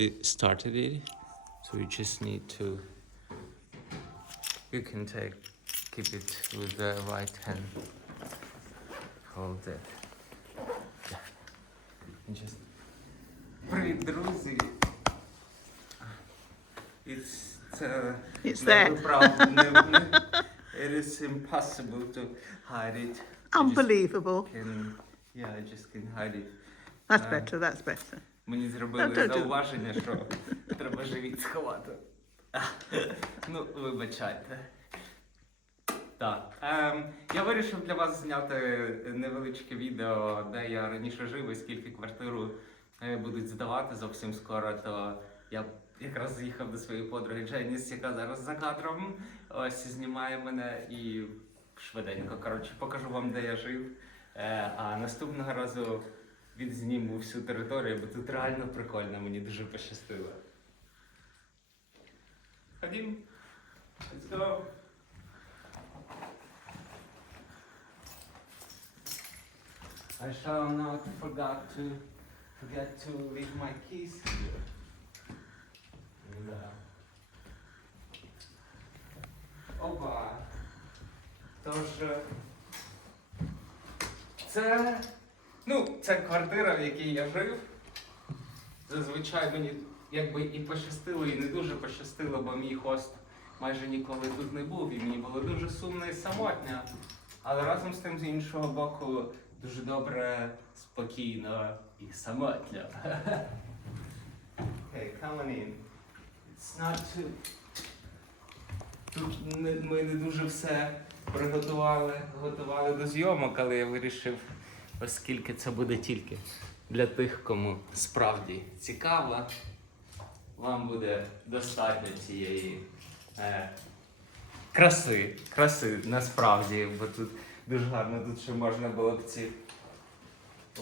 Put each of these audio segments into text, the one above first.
We started it, so we just need to. You can take, keep it with the right hand. Hold it. Yeah. And just. Привіт, друзі! It's, це It's не there. виправ- не- не- It is impossible to hide it. You just Unbelievable. can- yeah, I just can hide it. That's Uh, better, that's better. Мені зробили зауваження, що треба живіт сховати. Ну, вибачайте. Так. Ем, я вирішив для вас зняти невеличке відео, де я раніше жив і скільки квартиру е, будуть здавати зовсім скоро, то я якраз з'їхав до своєї подруги Дженіс, яка зараз за кадром ось знімає мене і швиденько. Коротше, покажу вам, де я жив. Е, а наступного разу відзніму всю територію, бо тут реально прикольно, мені дуже пощастило. Ходім. Let's go. I shall not forget to forget to leave my keys here. Uh, Опа. Тож. е, Це. Ну, це квартира, в якій я жив. Зазвичай мені якби і пощастило, і не дуже пощастило, бо мій хост майже ніколи тут не був, і мені було дуже сумно і самотньо. Але разом з тим, з іншого боку, дуже добре, спокійно і самотньо. Hey, come on in. It's not too... Тут ми не дуже все приготували, готували до зйомок, але я вирішив, оскільки це буде тільки для тих, кому справді цікаво, вам буде достатньо цієї е, краси. Краси насправді, бо тут дуже гарно, тут ще можна було б ці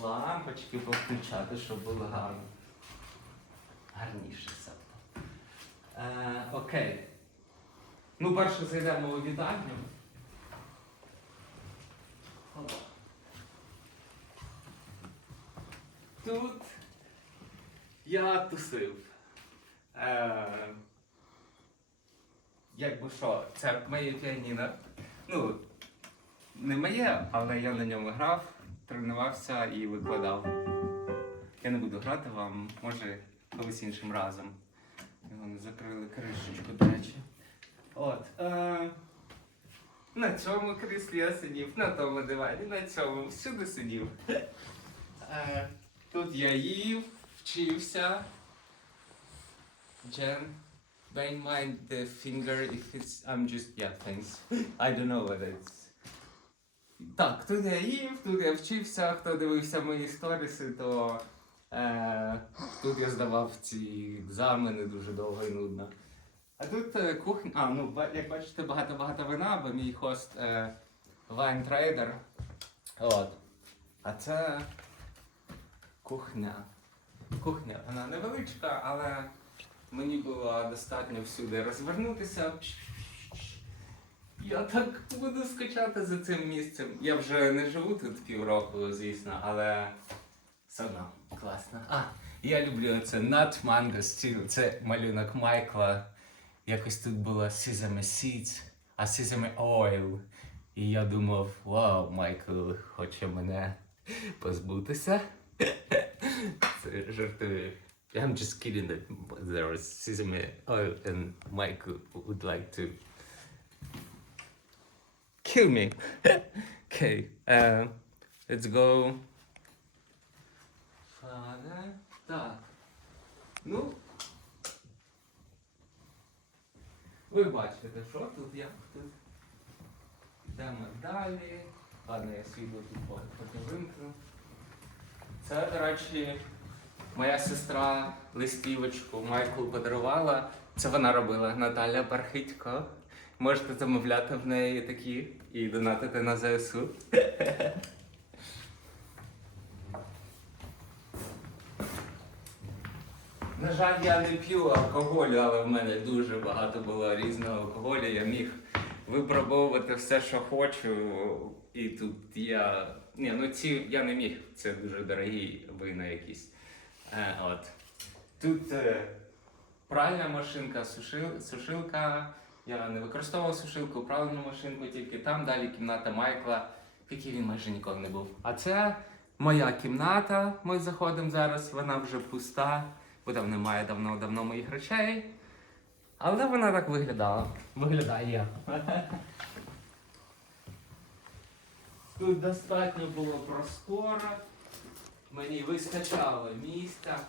лампочки повключати, щоб було гарно. Гарніше все. Е, окей. Ну, перше зайдемо у вітальню. Опа. Тут я тусив. Е, якби що, це моє піаніно. Ну, не моє, але я на ньому грав, тренувався і викладав. Я не буду грати вам, може, колись іншим разом. Вони закрили кришечку, до речі. От. Е, на цьому кріслі я сидів, на тому дивані, на цьому всюди сидів. Е, тут я їв, вчився. Jen, bear in mind the finger if it's. I'm just. Yeah, thanks. I don't know what it's. Так, тут я їв, тут я вчився. Хто дивився мої сторіси, то е, тут я здавав ці екзамени дуже довго і нудно. А тут е, кухня. А, ну, як бачите, багато-багато вина, бо мій хост е, вайн-трейдер. От. А це кухня. Кухня, вона невеличка, але мені було достатньо всюди розвернутися. Я так буду скачати за цим місцем. Я вже не живу тут півроку, звісно, але все одно класно. А, я люблю це Nut Mango Steel. Це малюнок Майкла. Якось тут було Sesame Seeds, а Sesame Oil. І я думав, вау, Майкл хоче мене позбутися. Це жартую. I'm just kidding that there is sesame oil and Michael would like to kill me. okay, uh, let's go. Father. Так. Ну. Ви бачите, що тут, як тут. Йдемо далі. Ладно, я світло тут поки вимкну. Це, до речі, моя сестра листівочку Майкл подарувала. Це вона робила Наталя Пархитько. Можете замовляти в неї такі і донатити на ЗСУ. На жаль, я не п'ю алкоголю, але в мене дуже багато було різного алкоголю. Я міг випробовувати все, що хочу. І тут я. Ні, ну ці я не міг. Це дуже дорогі вина якісь. Е, от. Тут е, пральна машинка, сушил, сушилка. Я не використовував сушилку, пральну машинку, тільки там далі кімната Майкла, в якій він майже ніколи не був. А це моя кімната. Ми заходимо зараз, вона вже пуста, бо там немає давно-давно моїх речей. Але вона так виглядала. Виглядає. Тут достатньо було просторо. Мені вистачало місця.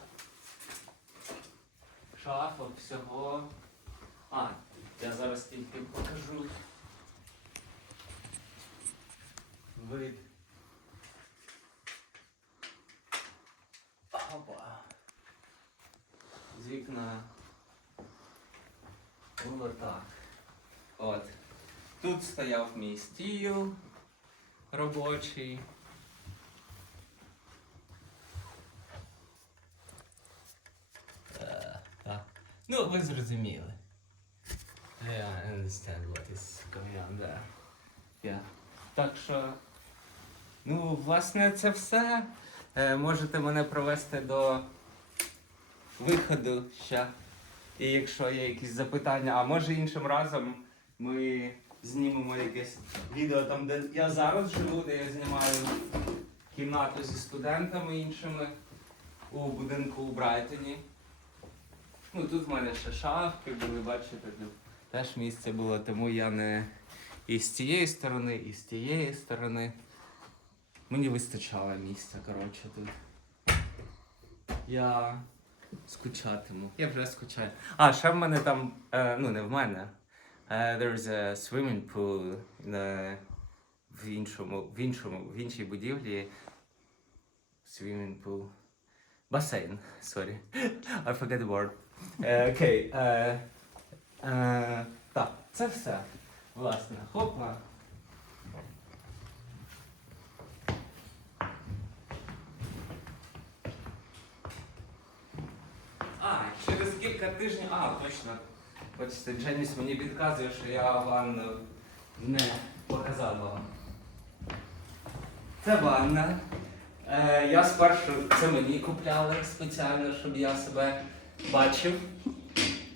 Шафок, всього. А, я зараз тільки покажу. Вид. Опа. З вікна. Було так. От. Тут стояв мій стіл робочий. Е. Ну, ви зрозуміли. I understand what is going on there. Yeah. Так що, ну, власне, це все. Е, можете мене провести до виходу ще. І якщо є якісь запитання, а може іншим разом ми якесь відео там, де я зараз живу, де я знімаю кімнату зі студентами іншими у будинку у Брайтоні. Ну тут в мене ще шафки були, бачите, тут теж місце було, тому я не і з цієї сторони, і з тієї сторони. Мені вистачало місця, коротше, тут. Я скучатиму. Я вже скучаю. А, ще в мене там, е, ну не в мене. Е, there's a swimming pool на, в іншому, в іншому, в іншій будівлі. Swimming pool. Басейн, sorry. I forget the word. Е, Окей. е, е, так, це все. Власне. Хопа. А, через кілька тижнів. А, точно. Бачите, Дженіс мені підказує, що я ванну не показав вам. Це ванна. Е, я спершу це мені купляли спеціально, щоб я себе бачив.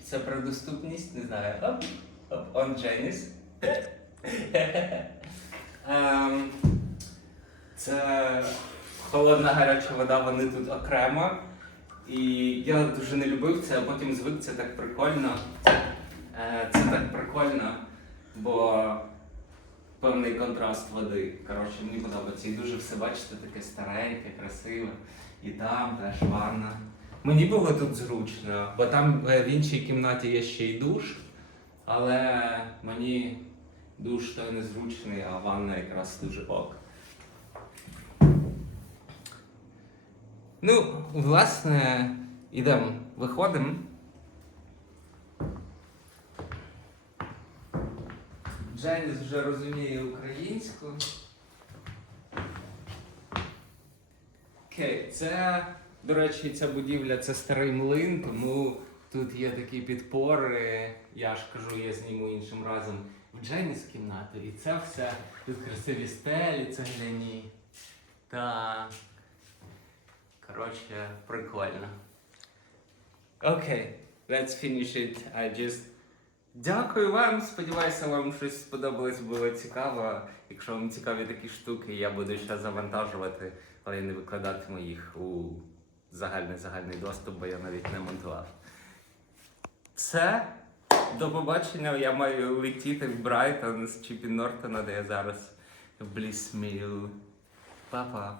Це про доступність, не знаю. Оп, оп, он Дженіс. Ем, Це холодна гаряча вода, вони тут окремо. І я дуже не любив це, а потім звик, це так прикольно. Е, Це так прикольно, бо певний контраст води. Коротше, мені подобається. І дуже все бачите, таке стареньке, красиве. І там теж ванна. Мені було тут зручно, бо там е, в іншій кімнаті є ще й душ, але мені душ той незручний, а ванна якраз дуже ок. Ну, власне, ідемо, виходимо. Дженіс вже розуміє українську. Окей, це, до речі, ця будівля це старий млин, тому тут є такі підпори. Я ж кажу, я зніму іншим разом в Дженіс кімнату. І це все тут красиві стелі, цегляні. Та. Коротше, прикольно. Окей, let's finish it. I just... Дякую вам. Сподіваюся, вам щось сподобалось, було цікаво. Якщо вам цікаві такі штуки, я буду ще завантажувати, але я не викладатиму їх у загальний загальний доступ, бо я навіть не монтував. Все. До побачення. Я маю летіти в Брайтон з Чіпі Нортона, де я зараз в Блісміл. Папа.